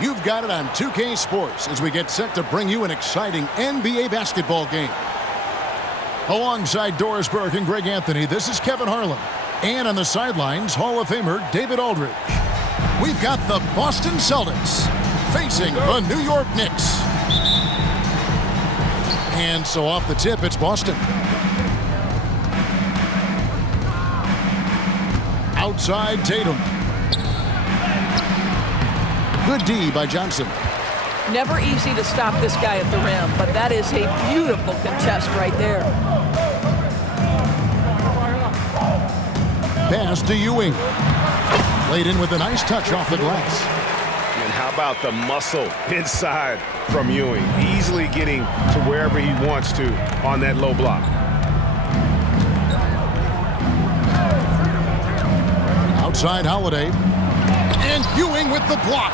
you've got it on 2K Sports as we get set to bring you an exciting NBA basketball game. Alongside Doris Burke and Greg Anthony, this is Kevin Harlan. And on the sidelines, Hall of Famer David Aldridge. We've got the Boston Celtics facing the New York Knicks. And so off the tip, it's Boston. Outside Tatum. Good D by Johnson. Never easy to stop this guy at the rim, but that is a beautiful contest right there. Pass to Ewing. Laid in with a nice touch off the glass. And how about the muscle inside from Ewing? Easily getting to wherever he wants to on that low block. Outside Holiday. And Ewing with the block.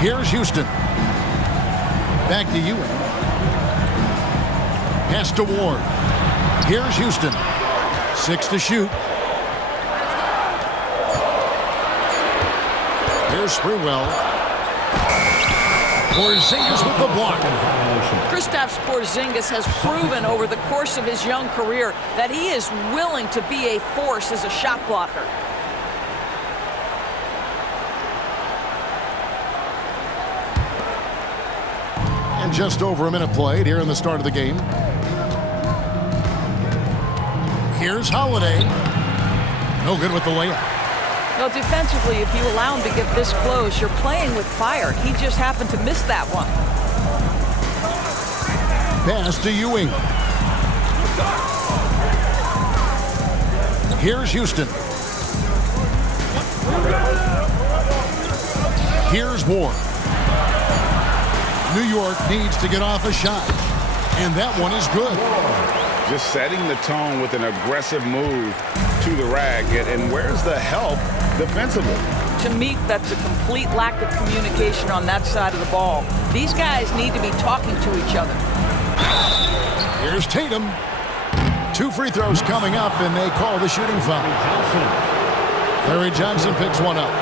Here's Houston. Back to Ewing. Pass to Ward. Here's Houston. 6 to shoot. Here's Sprewell. Porzingis with the block. Kristaps Porzingis has proven over the course of his young career that he is willing to be a force as a shot blocker. And just over a minute played here in the start of the game. Here's Holiday. No good with the layup. Well, defensively, if you allow him to get this close, you're playing with fire. He just happened to miss that one. Pass to Ewing. Here's Houston. Here's Ward. New York needs to get off a shot, and that one is good. Just setting the tone with an aggressive move to the rack. And where's the help defensively? To me, that's a complete lack of communication on that side of the ball. These guys need to be talking to each other. Here's Tatum. 2 free throws coming up, and they call the shooting foul. Larry Johnson picks one up.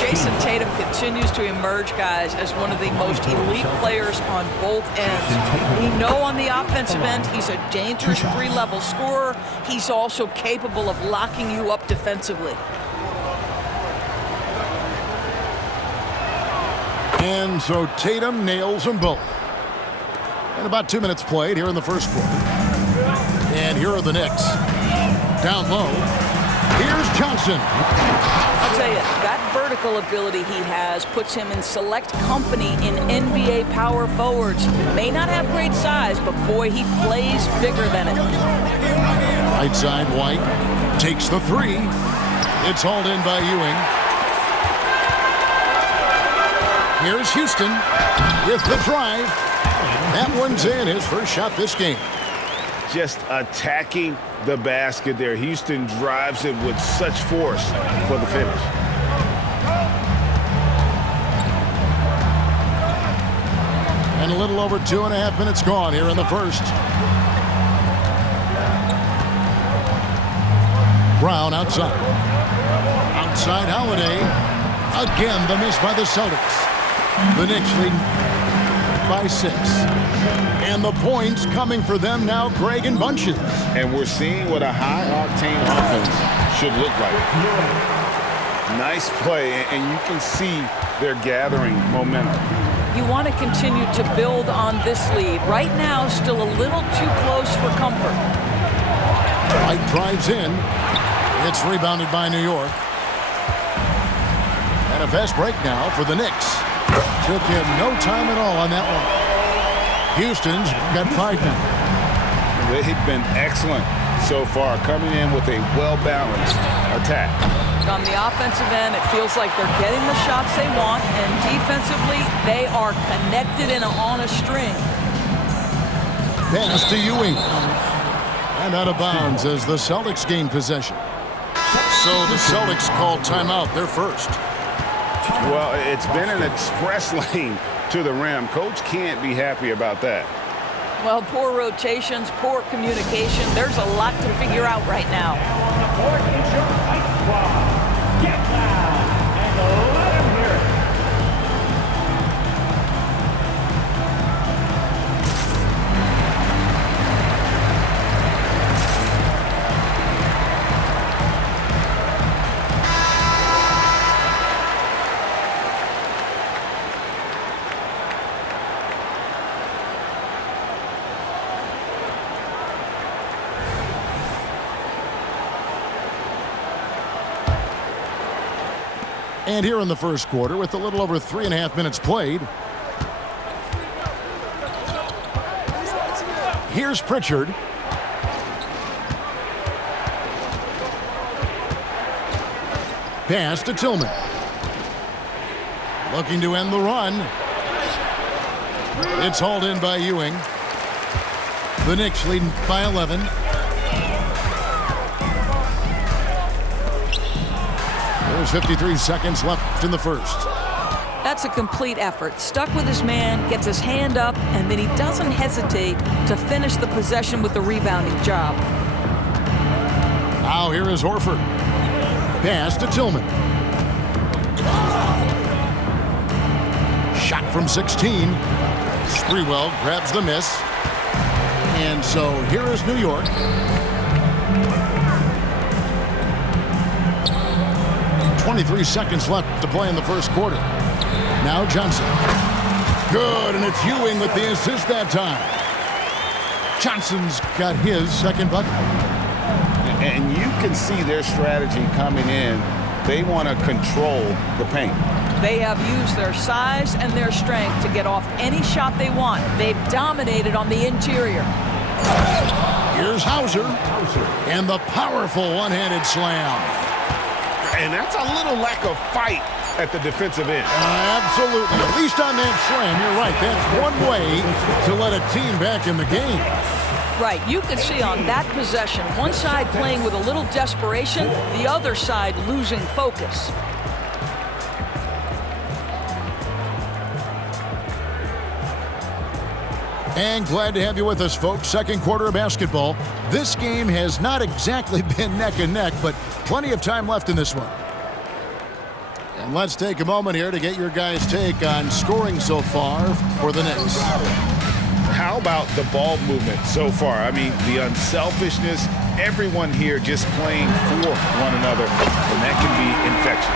Jason Tatum continues to emerge, guys, as one of the most elite players on both ends. We know on the offensive end, he's a dangerous three-level scorer. He's also capable of locking you up defensively. And so Tatum nails them both. And about 2 minutes played here in the first quarter. And here are the Knicks. Down low. Here's Johnson. I'll tell you, that vertical ability he has puts him in select company in NBA power forwards. May not have great size, but boy, he plays bigger than it. Right side, White takes the 3. It's hauled in by Ewing. Here's Houston with the drive. That one's in, his first shot this game. Just attacking the basket there. Houston drives it with such force for the finish. And a little over 2.5 minutes gone here in the first. Brown outside. Outside Holiday. Again, the miss by the Celtics. The Knicks lead by 6. And the points coming for them now, Greg, in bunches. And we're seeing what a high-octane offense should look like. Nice play, and you can see they're gathering momentum. You want to continue to build on this lead. Right now, still a little too close for comfort. White drives in. It's rebounded by New York. And a fast break now for the Knicks. Took him no time at all on that one. Houston's got 5 now. They've been excellent so far, coming in with a well-balanced attack. On the offensive end, it feels like they're getting the shots they want, and defensively, they are connected and on a string. Pass to Ewing. And out of bounds as the Celtics gain possession. So the Celtics call timeout, their first. Well, it's been an express lane to the rim. Coach can't be happy about that. Well, poor rotations, poor communication. There's a lot to figure out right now. Now on the court, it's your Knights squad. Get loud and let them hear it. And here in the first quarter, with a little over 3.5 minutes played, here's Pritchard. Pass to Tillman. Looking to end the run. It's hauled in by Ewing. The Knicks leading by 11. There's 53 seconds left in the first. That's a complete effort. Stuck with his man, gets his hand up, and then he doesn't hesitate to finish the possession with the rebounding job. Now here is Horford. Pass to Tillman. Shot from 16. Sprewell grabs the miss. And so here is New York. .23 seconds left to play in the first quarter. Now Johnson. Good, and it's Ewing with the assist that time. Johnson's got his second bucket. And you can see their strategy coming in. They want to control the paint. They have used their size and their strength to get off any shot they want. They've dominated on the interior. Here's Hauser. And the powerful one-handed slam. And that's a little lack of fight at the defensive end. Absolutely. At least on that slam, you're right. That's one way to let a team back in the game. Right. You could see on that possession, one side playing with a little desperation, the other side losing focus. And glad to have you with us, folks. Second quarter of basketball. This game has not exactly been neck and neck, but plenty of time left in this one. And let's take a moment here to get your guys' take on scoring so far for the Knicks. How about the ball movement so far? I mean, the unselfishness, everyone here just playing for one another, and that can be infectious.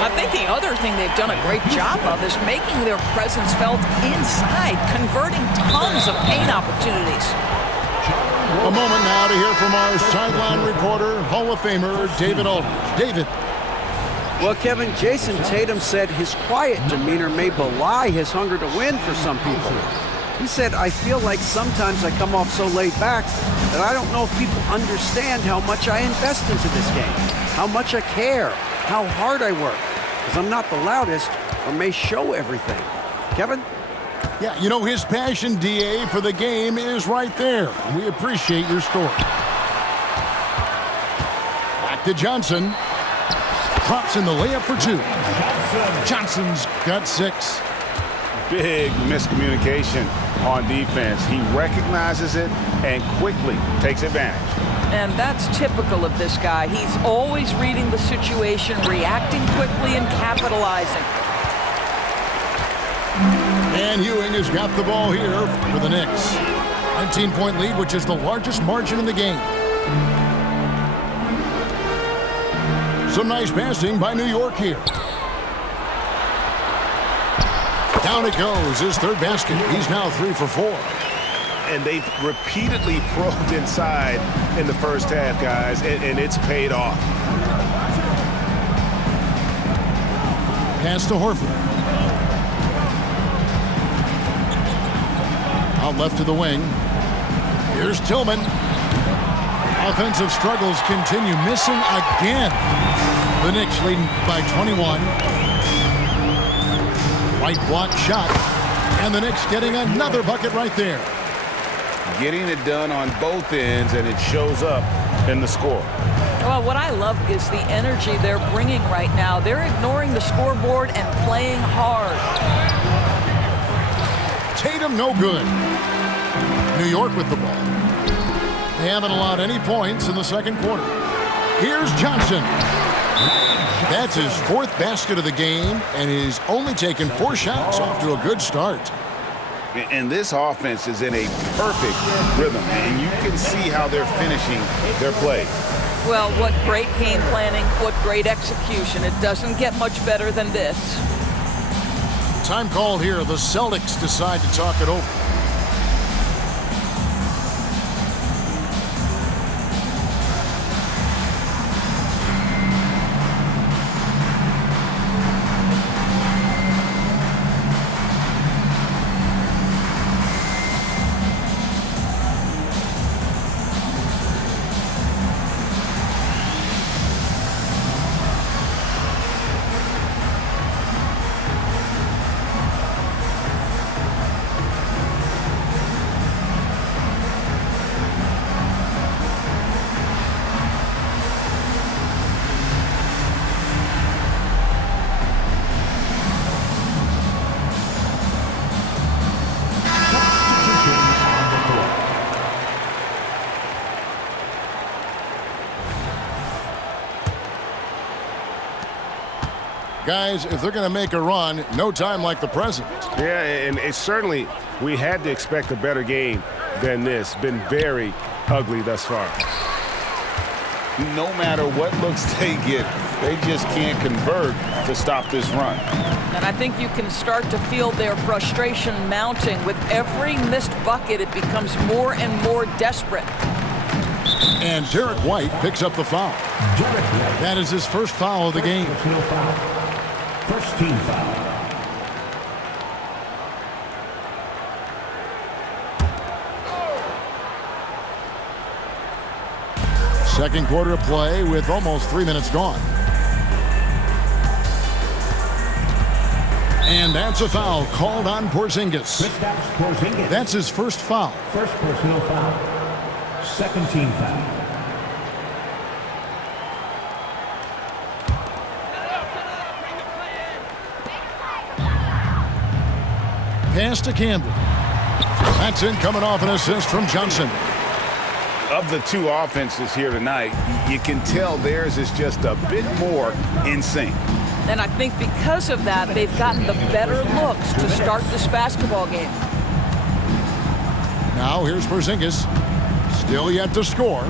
I think the other thing they've done a great job of is making their presence felt inside, converting tons of paint opportunities. A moment now to hear from our sideline reporter, Hall of Famer David Aldridge. David. Well, Kevin, Jason Tatum said his quiet demeanor may belie his hunger to win for some people. He said, I feel like sometimes I come off so laid back that I don't know if people understand how much I invest into this game, how much I care, how hard I work, because I'm not the loudest or may show everything. Kevin? Yeah, you know, his passion, DA, for the game is right there. We appreciate your story. Back to Johnson. Drops in the layup for two. Johnson's got 6. Big miscommunication on defense. He recognizes it and quickly takes advantage. And that's typical of this guy. He's always reading the situation, reacting quickly, and capitalizing. And Ewing has got the ball here for the Knicks. 19-point lead, which is the largest margin in the game. Some nice passing by New York here. Down it goes, his third basket. He's now 3 for 4. And they've repeatedly probed inside in the first half, guys, and it's paid off. Pass to Horford. Out left to the wing. Here's Tillman. Offensive struggles continue, missing again. The Knicks leading by 21. Right block shot. And the Knicks getting another bucket right there. Getting it done on both ends, and it shows up in the score. Well, what I love is the energy they're bringing right now. They're ignoring the scoreboard and playing hard. Tatum no good. New York with the ball. They haven't allowed any points in the second quarter. Here's Johnson. That's his 4th basket of the game, and he's only taken 4 shots. Off to a good start. And this offense is in a perfect rhythm, and you can see how they're finishing their play. Well, what great game planning, what great execution. It doesn't get much better than this. Time called here. The Celtics decide to talk it over. Guys, if they're going to make a run, no time like the present. Yeah, and it's certainly, we had to expect a better game than this. Been very ugly thus far. No matter what looks they get, they just can't convert to stop this run. And I think you can start to feel their frustration mounting. With every missed bucket, it becomes more and more desperate. And Derek White picks up the foul. That is his first foul of the game. First team foul. Second quarter of play with almost 3 minutes gone. And that's a foul called on Porzingis. That's his first foul. First personal foul. Second team foul. Pass to Campbell. That's in, coming off an assist from Johnson. Of the 2 offenses here tonight, you can tell theirs is just a bit more in sync. And I think because of that, they've gotten the better looks to start this basketball game. Now here's Porzingis. Still yet to score.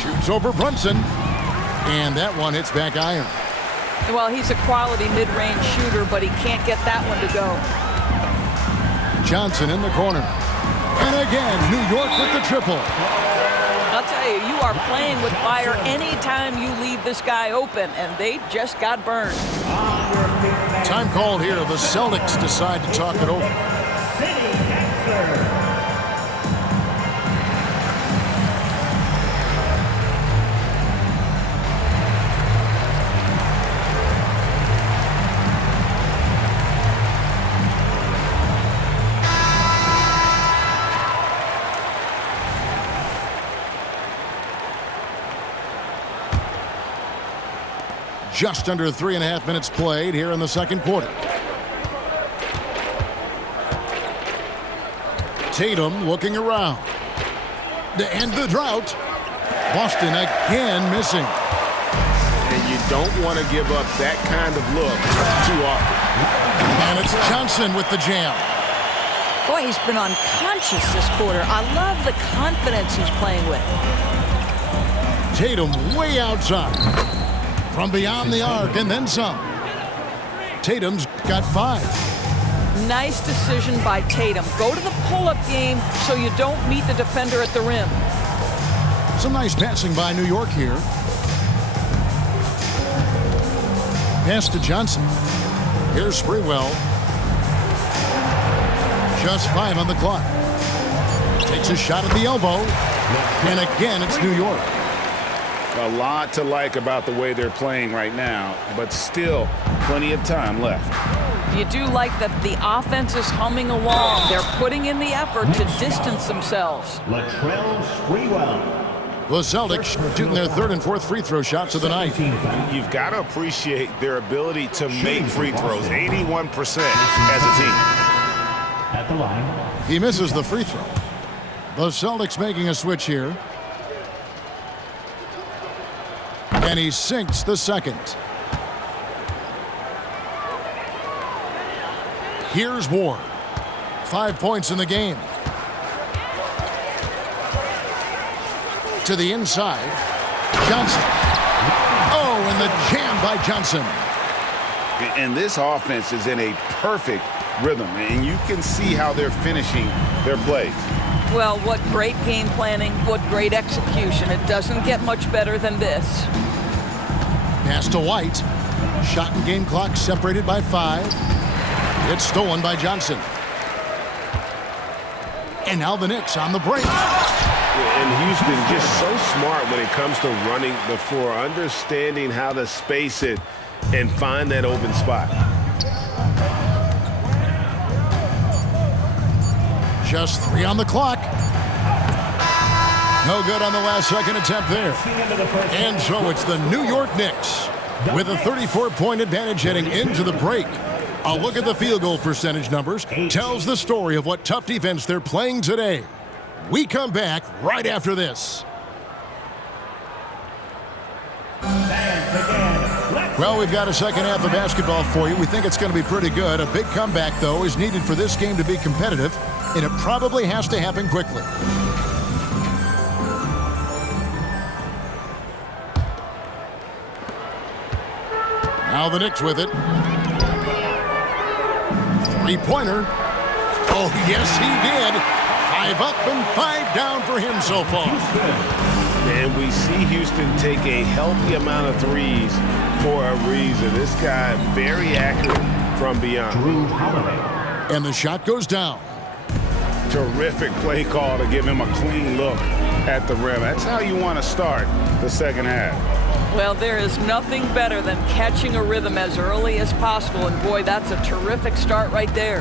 Shoots over Brunson. And that one hits back iron. Well, he's a quality mid-range shooter, but he can't get that one to go. Johnson in the corner. And again, New York with the triple. I'll tell you, you are playing with fire anytime you leave this guy open, and they just got burned. Time called here. The Celtics decide to talk it over. Just under 3.5 minutes played here in the second quarter. Tatum looking around. To end the drought. Boston again missing. And you don't want to give up that kind of look too often. And it's Johnson with the jam. Boy, he's been unconscious this quarter. I love the confidence he's playing with. Tatum way outside. From beyond the arc and then some. Tatum's got 5. Nice decision by Tatum. Go to the pull-up game so you don't meet the defender at the rim. Some nice passing by New York here. Pass to Johnson. Here's Sprewell. Just 5 on the clock. Takes a shot at the elbow. And again, it's New York. A lot to like about the way they're playing right now, but still plenty of time left. You do like that the offense is humming along. They're putting in the effort to distance themselves. Latrell Sprewell. The Celtics shooting their 3rd and 4th free throw shots of the night. You've got to appreciate their ability to make free throws. 81% as a team. At the line. He misses the free throw. The Celtics making a switch here. And he sinks the second. Here's Ward. 5 points in the game. To the inside. Johnson. Oh, and the jam by Johnson. And this offense is in a perfect rhythm, and you can see how they're finishing their plays. Well, what great game planning, what great execution. It doesn't get much better than this. Pass to White. Shot and game clock separated by 5. It's stolen by Johnson. And now the Knicks on the break. And Houston just so smart when it comes to running the floor, understanding how to space it and find that open spot. Just 3 on the clock. No good on the last second attempt there. And so it's the New York Knicks with a 34-point advantage heading into the break. A look at the field goal percentage numbers tells the story of what tough defense they're playing today. We come back right after this. Well, we've got a second half of basketball for you. We think it's going to be pretty good. A big comeback, though, is needed for this game to be competitive, and it probably has to happen quickly. Now the Knicks with it. Three-pointer. Oh, yes, he did. 5 up and 5 down for him so far. And we see Houston take a healthy amount of threes for a reason. This guy very accurate from beyond. And the shot goes down. Terrific play call to give him a clean look at the rim. That's how you want to start the second half. Well, there is nothing better than catching a rhythm as early as possible. And boy, that's a terrific start right there.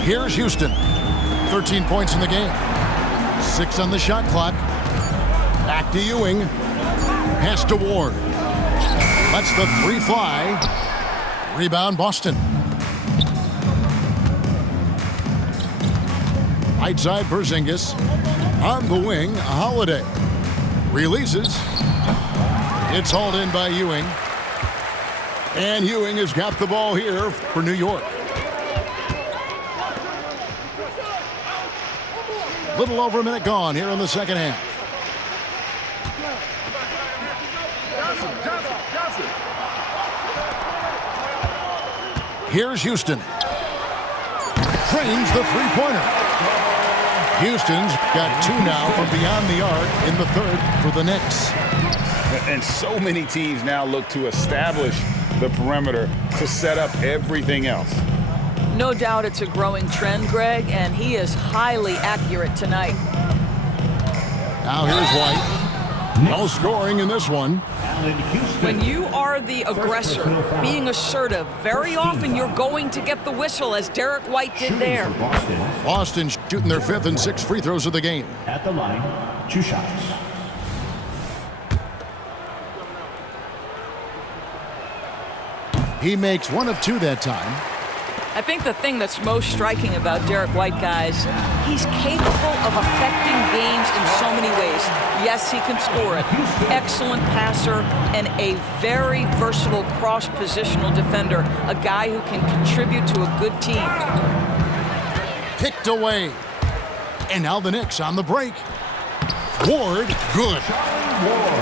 Here's Houston. 13 points in the game. 6 on the shot clock. Back to Ewing. Pass to Ward. Lets the 3 fly. Rebound Boston. Right side Porzingis. On the wing, Holiday. Releases. It's hauled in by Ewing. And Ewing has got the ball here for New York. Little over a minute gone here in the second half. Here's Houston. Trains the three-pointer. Houston's got 2 now from beyond the arc in the third for the Knicks. And so many teams now look to establish the perimeter to set up everything else. No doubt it's a growing trend, Greg, and he is highly accurate tonight. Now here's White. No scoring in this one. When you are the aggressor, being assertive, very often you're going to get the whistle, as Derek White did there. Boston shooting their 5th and 6th free throws of the game. At the line, 2 shots. He makes 1 of 2 that time. I think the thing that's most striking about Derek White, guys, he's capable of affecting games in so many ways. Yes, he can score it. Excellent passer and a very versatile cross-positional defender. A guy who can contribute to a good team. Picked away. And now the Knicks on the break. Ward, good.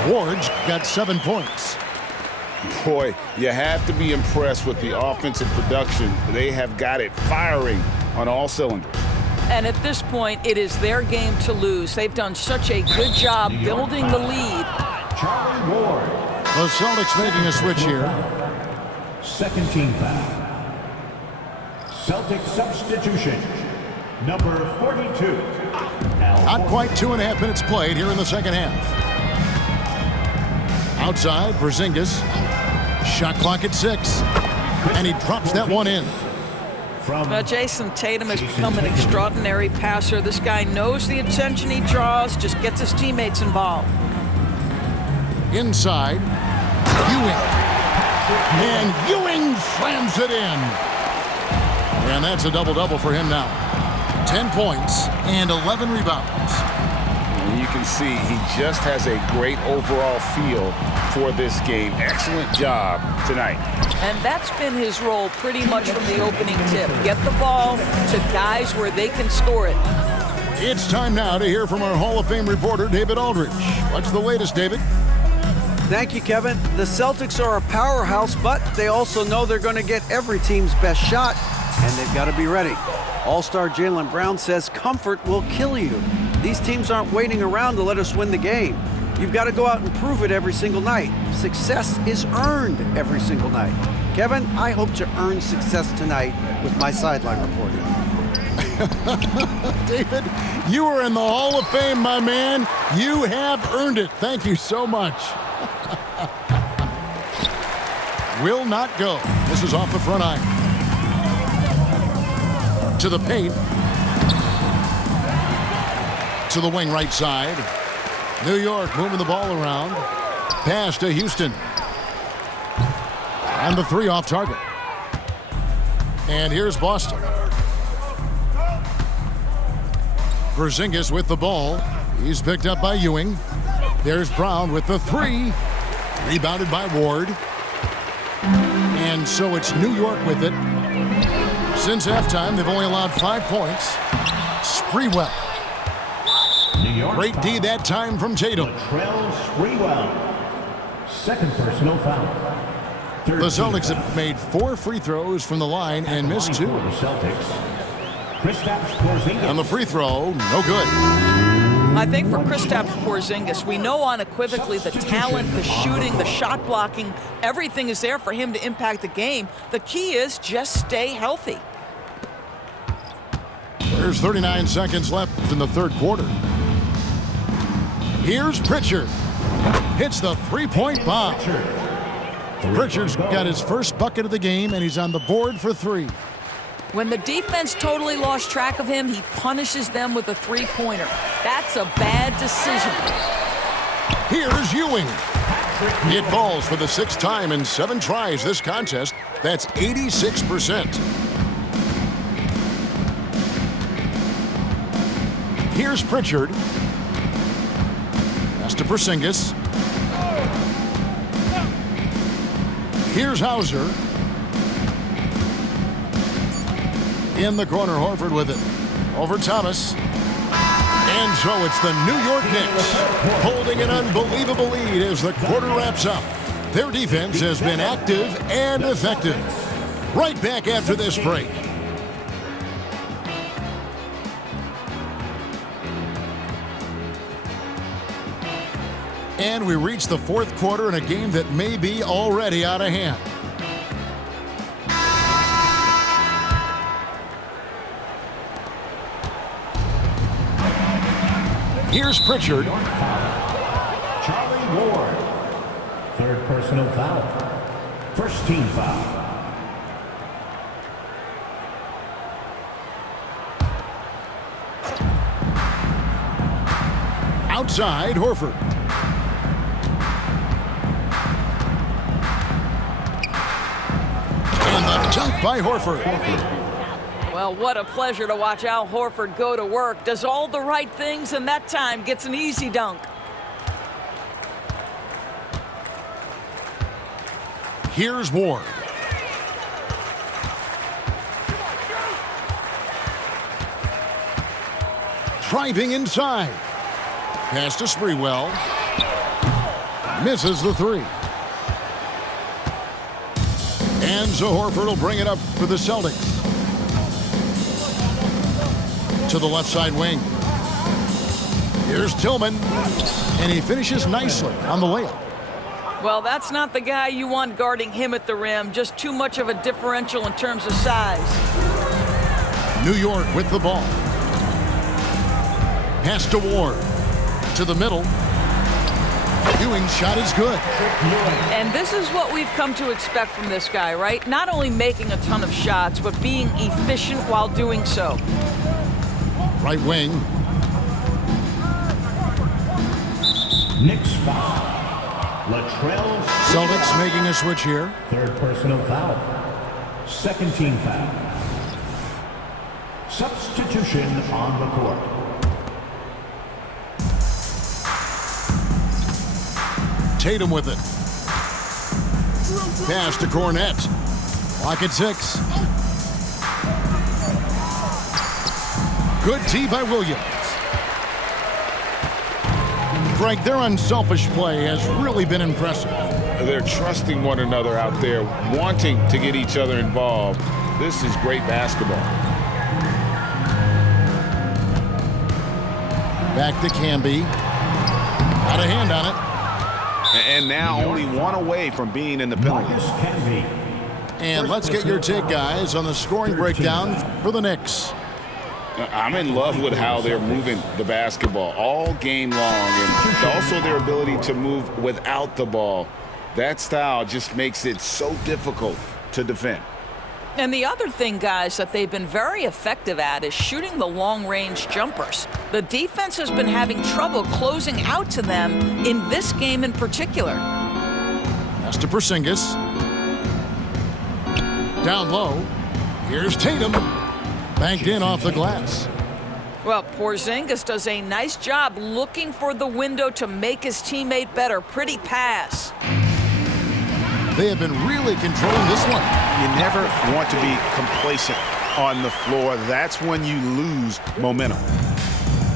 Ward's got 7 points. Boy, you have to be impressed with the offensive production. They have got it firing on all cylinders. And at this point, it is their game to lose. They've done such a good job building the lead. Charlie Ward. The Celtics making a switch here. Second team foul. Celtic substitution. Number 42. Not quite 2.5 minutes played here in the second half. Outside, Porzingis. Shot clock at 6. And he drops that one in. Now, Jason Tatum has become an extraordinary passer. This guy knows the attention he draws, just gets his teammates involved. Inside, Ewing. And Ewing slams it in. And that's a double-double for him now. 10 points and 11 rebounds. And you can see he just has a great overall feel for this game. Excellent job tonight. And that's been his role pretty much from the opening tip. Get the ball to guys where they can score it. It's time now to hear from our Hall of Fame reporter, David Aldridge. What's the latest, David? Thank you, Kevin. The Celtics are a powerhouse, but they also know they're going to get every team's best shot, and they've got to be ready. All-star Jaylen Brown says comfort will kill you. These teams aren't waiting around to let us win the game. You've got to go out and prove it every single night. Success is earned every single night. Kevin, I hope to earn success tonight with my sideline reporting. David, you are in the Hall of Fame, my man. You have earned it. Thank you so much. Will not go. This is off the front iron. To the paint. To the wing right side. New York moving the ball around. Pass to Houston. And the three off target. And here's Boston. Porzingis with the ball. He's picked up by Ewing. There's Brown with the three. Rebounded by Ward. And so it's New York with it. Since halftime, they've only allowed 5 points. Sprewell. Great D that time from Tatum. Latrell Sprewell. Second personal foul. The Celtics have made 4 free throws from the line and missed 2. For the Celtics, Kristaps Porzingis. And the free throw, no good. I think for Kristaps Porzingis, we know unequivocally the talent, the shooting, the shot blocking, everything is there for him to impact the game. The key is just stay healthy. There's 39 seconds left in the third quarter. Here's Pritchard. Hits the three-point bomb. Pritchard's got his first bucket of the game, and he's on the board for 3. When the defense totally lost track of him, he punishes them with a three-pointer. That's a bad decision. Here's Ewing. It falls for the 6th time in 7 tries this contest. That's 86%. Here's Pritchard. Pass to Porzingis. Here's Hauser. In the corner, Horford with it. Over Thomas. And so it's the New York Knicks holding an unbelievable lead as the quarter wraps up. Their defense has been active and effective. Right back after this break. And we reach the fourth quarter in a game that may be already out of hand. Here's Pritchard. Charlie Ward. Third personal foul. First team foul. Outside, Horford. And the dunk by Horford. Well, what a pleasure to watch Al Horford go to work. Does all the right things, and that time gets an easy dunk. Here's Ward. Driving inside. Pass to Sprewell. Misses the 3. And so Horford will bring it up for the Celtics. To the left side wing. Here's Tillman. And he finishes nicely on the layup. Well, that's not the guy you want guarding him at the rim. Just too much of a differential in terms of size. New York with the ball. Pass to Ward. To the middle. Ewing's shot is good. And this is what we've come to expect from this guy, right? Not only making a ton of shots, but being efficient while doing so. Right wing. Knicks foul. Latrell Celtics making a switch here. Third personal foul. Second team foul. Substitution on the court. Tatum with it. Pass to Cornette. Clock at 6. Good tee by Williams. Greg, their unselfish play has really been impressive. They're trusting one another out there, wanting to get each other involved. This is great basketball. Back to Camby. Got a hand on it. And now only one away from being in the penalties. And let's get your take, guys, on the scoring breakdown for the Knicks. I'm in love with how they're moving the basketball all game long, and also their ability to move without the ball. That style just makes it so difficult to defend. And the other thing, guys, that they've been very effective at is shooting the long-range jumpers. The defense has been having trouble closing out to them in this game in particular. Pass to Porzingis. Down low. Here's Tatum. Banked in off the glass. Well, Porzingis does a nice job looking for the window to make his teammate better. Pretty pass. They have been really controlling this one. You never want to be complacent on the floor. That's when you lose momentum.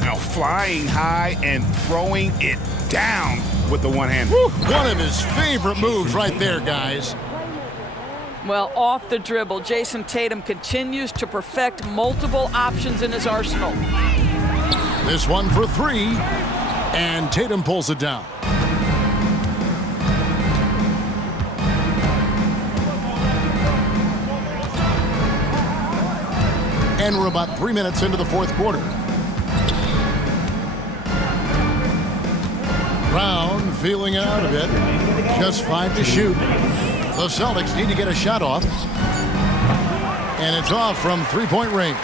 Now flying high and throwing it down with the one-hander. One of his favorite moves right there, guys. Well, off the dribble, Jason Tatum continues to perfect multiple options in his arsenal. This one for 3, and Tatum pulls it down. And we're about 3 minutes into the fourth quarter. Brown feeling out a bit. Just 5 to shoot. The Celtics need to get a shot off. And it's off from three-point range.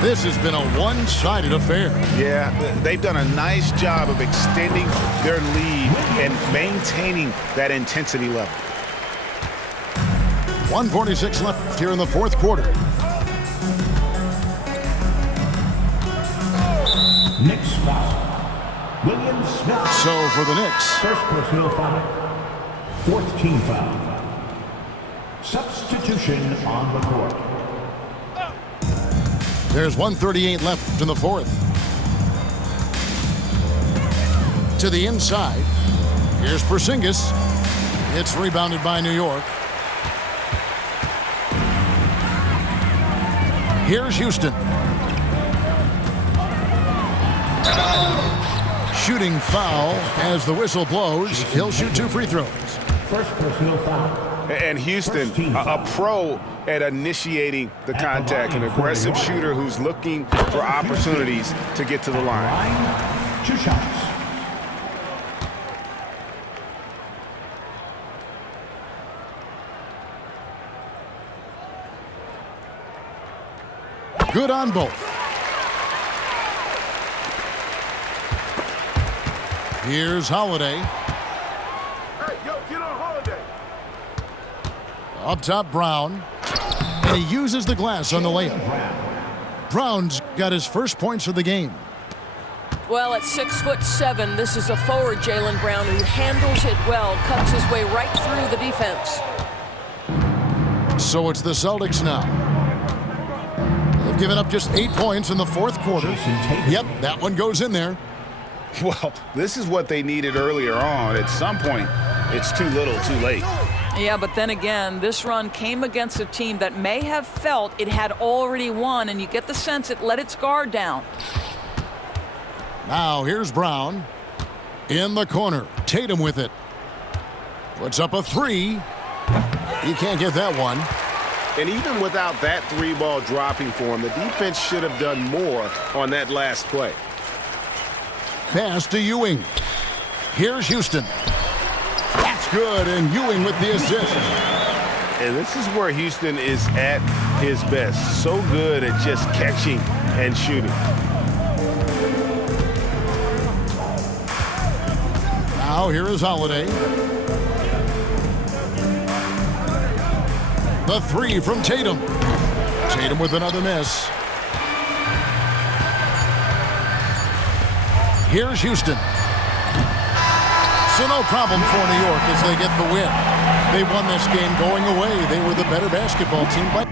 This has been a one-sided affair. Yeah, they've done a nice job of extending their lead and maintaining that intensity level. 1:46 left here in the fourth quarter. Knicks foul. Williams Smith. So for the Knicks, First personal foul. Fourth team foul. Substitution on the court. there's 1:38 left in the fourth. To the inside. Here's Porzingis. It's rebounded by New York. Here's Houston. Shooting foul as the whistle blows. He'll shoot 2 free throws. First personal foul. And Houston, a pro at initiating the contact, an aggressive shooter who's looking for opportunities to get to the line. 2 shots. Good on both. Here's Holiday. Hey, yo, get on Holiday. Up top, Brown. And he uses the glass on the layup. Brown's got his first points of the game. Well, at 6'7", this is a forward, Jaylen Brown, who handles it well, cuts his way right through the defense. So it's the Celtics now. They've given up just 8 points in the fourth quarter. Yep, that one goes in there. Well, this is what they needed earlier on. At some point, it's too little, too late. Yeah, but then again, this run came against a team that may have felt it had already won, and you get the sense it let its guard down. Now here's Brown. In the corner, Tatum with it. Puts up a 3. He can't get that one. And even without that 3-ball dropping for him, the defense should have done more on that last play. Pass to Ewing. Here's Houston. That's good, and Ewing with the assist. And this is where Houston is at his best. So good at just catching and shooting. Now here is Holiday. The 3 from Tatum. Tatum with another miss. Here's Houston. So no problem for New York as they get the win. They won this game going away. They were the better basketball team. But